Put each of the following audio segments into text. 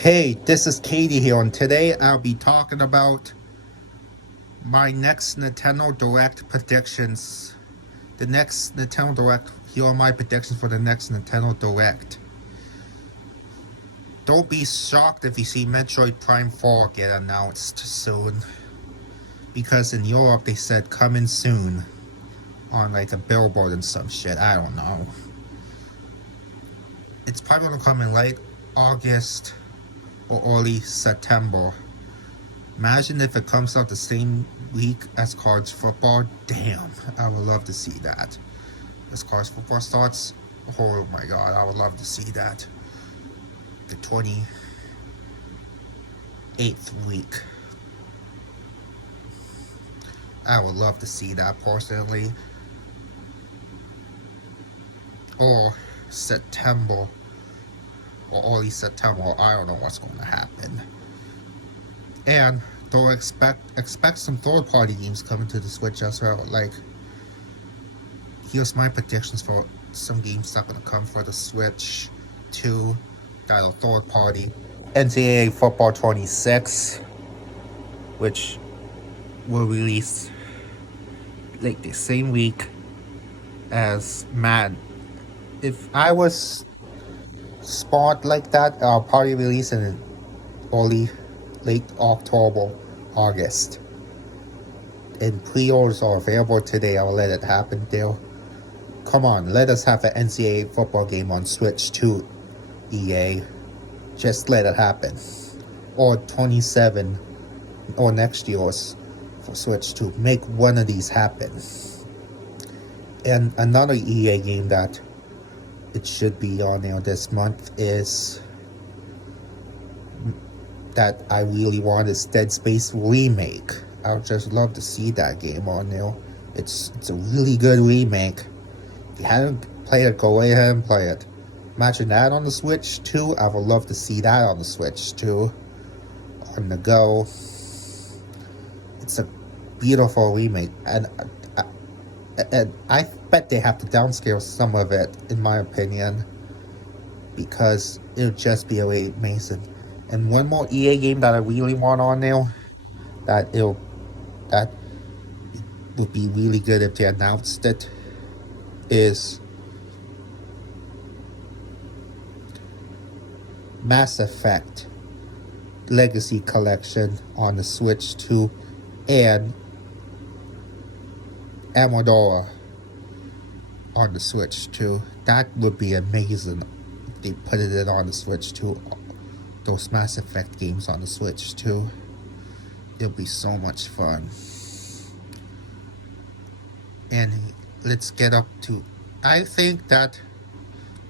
Hey, this is Katie here, and today I'll be talking about my next Nintendo Direct predictions. The next Nintendo Direct, here are my predictions for the next Nintendo Direct. Don't be shocked if you see Metroid Prime 4 get announced soon, because in Europe they said coming soon on like a billboard and some shit. I don't know. It's probably gonna come in late August or early September. Imagine if it comes out the same week as college football. Damn, I would love to see that. As college football starts, oh my god, I would love to see that. The 28th week. I would love to see that personally. Or September. Or early September. I don't know what's going to happen. And don't expect some third party games coming to the Switch as well. Like, here's my predictions for some games that are gonna come for the Switch 2 that are third party. NCAA Football 26, which will release like the same week as Madden. If I was smart like that, I'll probably release it in early, late October, August. And pre-orders are available today. I'll let it happen there. Come on, let us have an NCAA football game on Switch 2, EA. Just let it happen. Or 27, or next year's for Switch 2. Make one of these happen. And another EA game that it should be on there this month is that I really want is Dead Space Remake. I would just love to see that game on there. It's a really good remake. If you haven't played it, go ahead and play it. Imagine that on the Switch too. I would love to see that on the Switch too. On the go. It's a beautiful remake, and I bet they have to downscale some of it, in my opinion, because it'll just be amazing. And one more EA game that I really want on there, that would be really good if they announced it, is Mass Effect Legacy Collection on the Switch 2, and Amadora on the Switch 2. That would be amazing if they put it on the Switch 2. Those Mass Effect games on the Switch 2. It'll be so much fun. And let's get up to, I think that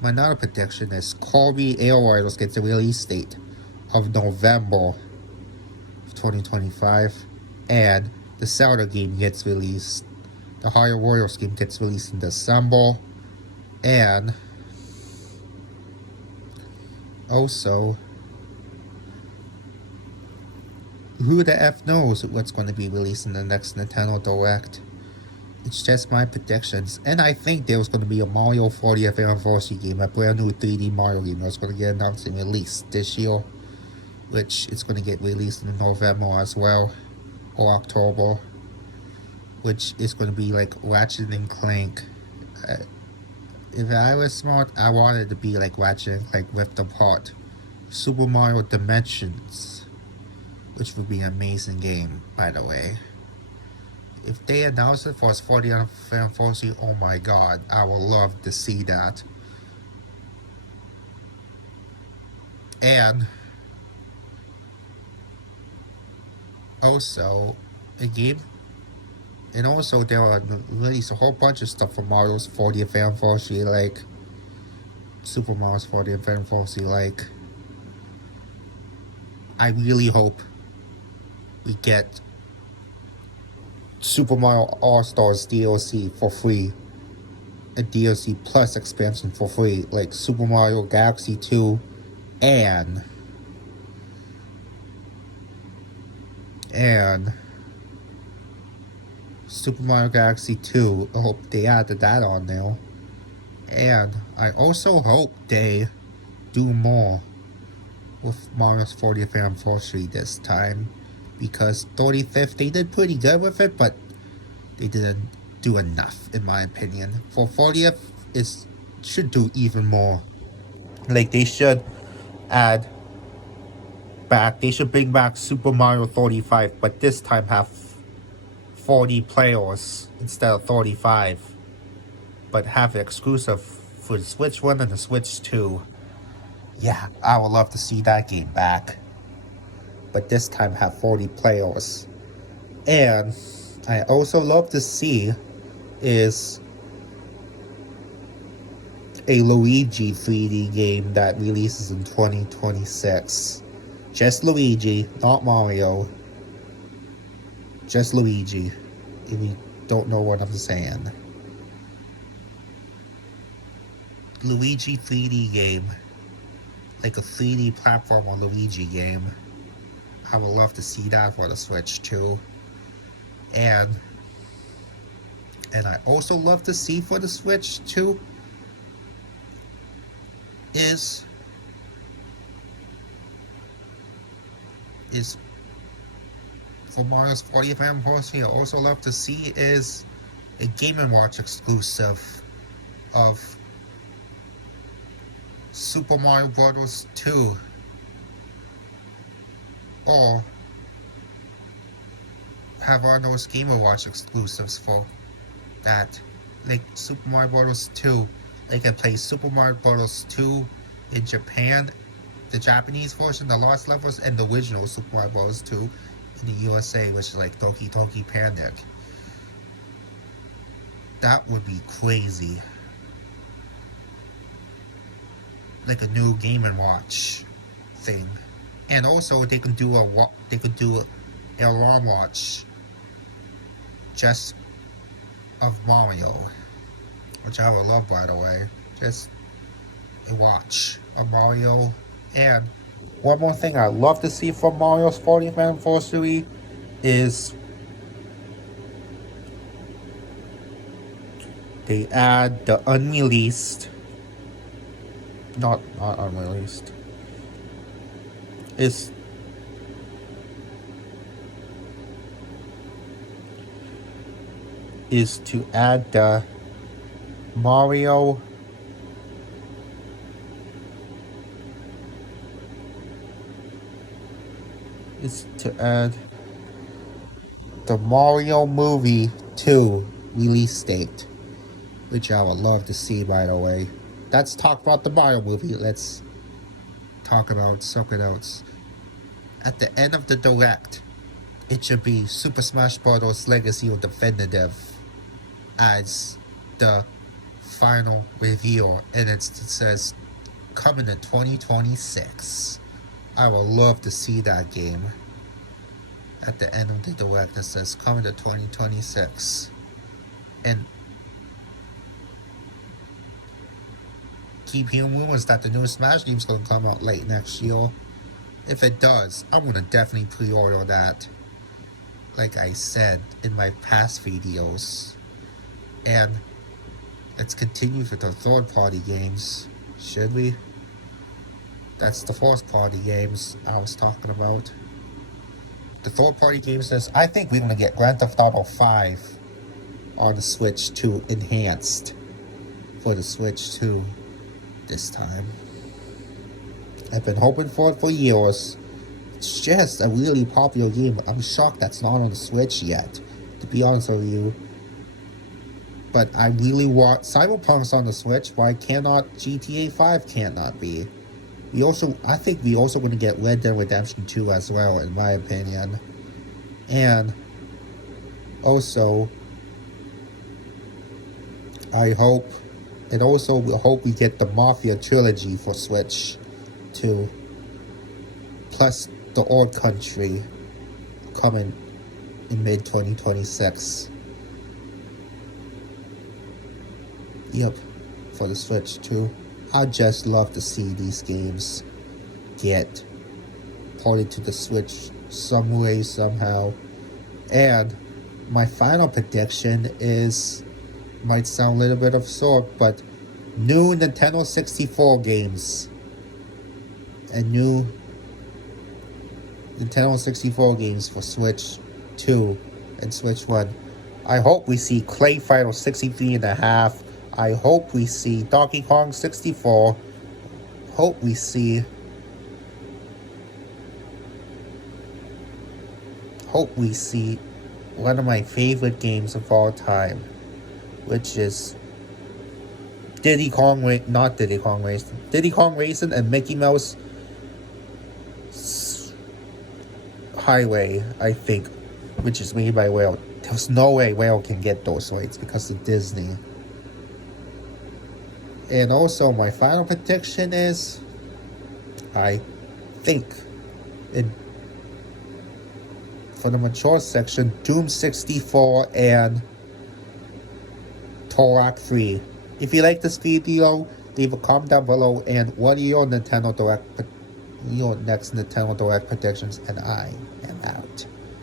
my another prediction is Kirby Air Riders gets a release date of November of 2025, and the Zelda game gets released. The Hyrule Warriors game gets released in December, and also, who the F knows what's going to be released in the next Nintendo Direct. It's just my predictions. And I think there was going to be a Mario 40th Anniversary game, a brand new 3D Mario game that was going to get announced and released this year, which is going to get released in November as well, or October, which is going to be like Ratchet and Clank. If I was smart, I wanted it to be like Ratchet and Clank Rift Apart. Super Mario Dimensions, which would be an amazing game, by the way. If they announce it for its 40th anniversary, oh my god, I would love to see that. And also, a game. And also, there are released a whole bunch of stuff for Mario's 40th anniversary, like Super Mario's 40th anniversary. Like, I really hope we get Super Mario All-Stars DLC for free, a DLC plus expansion for free, like Super Mario Galaxy 2 and Super Mario Galaxy 2. I hope they added that on there. And I also hope they do more with Mario's 40th anniversary this time, because 35th they did pretty good with it, but they didn't do enough in my opinion. For 40th, it should do even more. Like they should add back. They should bring back Super Mario 35, but this time have 40 players instead of 35. But have it exclusive for the Switch 1 and the Switch 2. Yeah, I would love to see that game back. But this time have 40 players. And I also love to see is a Luigi 3D game that releases in 2026. Just Luigi, not Mario. Just Luigi. If you don't know what I'm saying. Luigi 3D game. Like a 3D platformer Luigi game. I would love to see that for the Switch too. And I also love to see for the Switch too is for Mario's 40th anniversary. I also love to see is a Game & Watch exclusive of Super Mario Bros. 2, or have one of those Game & Watch exclusives for that, like Super Mario Bros. 2. They can play Super Mario Bros. 2 in Japan, the Japanese version, the Lost Levels, and the original Super Mario Bros. 2 in the USA, which is like Doki Doki Panic. That would be crazy. Like a new Game & Watch thing. And also they could do a ROM watch just of Mario, which I would love, by the way. Just a watch of Mario. And one more thing I'd love to see from Mario's 40th anniversary is they add the unreleased, not unreleased, is to add the Mario Mario movie 2 release date, which I would love to see, by the way. Let's talk about the Mario movie. Let's talk about something else. At the end of the Direct, it should be Super Smash Bros. Legacy of Definitive as the final reveal, and it says coming in 2026. I would love to see that game. At the end of the Direct, it says coming to 2026. And keep hearing rumors that the new Smash game is going to come out late next year. If it does, I'm going to definitely pre-order that, like I said in my past videos. And let's continue with the third-party games, should we? That's the first-party games I was talking about. The third-party game says, I think we're going to get Grand Theft Auto 5 on the Switch 2 enhanced for the Switch 2 this time. I've been hoping for it for years. It's just a really popular game. I'm shocked that's not on the Switch yet, to be honest with you. But I really want Cyberpunk's on the Switch. Why cannot GTA 5 cannot be? I think we also going to get Red Dead Redemption 2 as well, in my opinion. And also, I hope we get the Mafia trilogy for Switch 2. Plus the Old Country coming in mid-2026. Yep, for the Switch 2. I'd just love to see these games get ported to the Switch some way, somehow. And my final prediction might sound a little bit absurd, but new Nintendo 64 games and new Nintendo 64 games for Switch 2 and Switch 1. I hope we see Clay Fighter 63.5. I hope we see Donkey Kong 64. Hope we see one of my favorite games of all time, which is Diddy Kong Racing and Mickey Mouse Highway, I think, which is made by Whale. There's no way Whale can get those rights because of Disney. And also, my final prediction is, I think, for the mature section, Doom 64 and Turok 3. If you like this video, leave a comment down below, and what are your next Nintendo Direct predictions, and I am